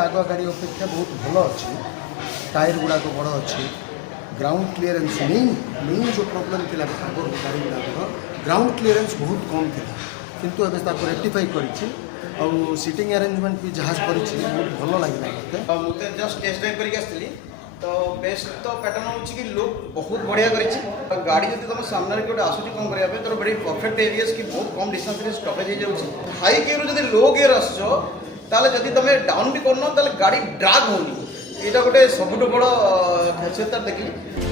आगुआ गाड़ी अपेक्षा बहुत भल अच्छी टायर गुड़ाक बड़ अच्छी ग्राउंड क्लीयरेंस मेन मेन जो प्रोब्लेम थी आगर गाड़ी गुड़ाक ग्राउंड क्लीयरेंस बहुत कम थी किंतु एवं रेक्टिफाई करी सीटिंग अरेंजमेंट भी जहाज कर बहुत भल लगे मुझे जस्ट टेस्ट ड्राइव करके आसती तो बेस्ट तो पैटर्न हो कि लुक बहुत बढ़िया कर गाड़ी जब तुम सामने गोटे आसूँ कौन करने तो बड़ी परफेक्ट एरियाज कि बहुत कम डिस्टेंस स्टपेज हो जाए हाई गियर जब लो गियर आसुदी तुम डाउन भी करना गाड़ी ड्राग होनी यहाँ गोटे सबुठ बड़ खासियत देखिए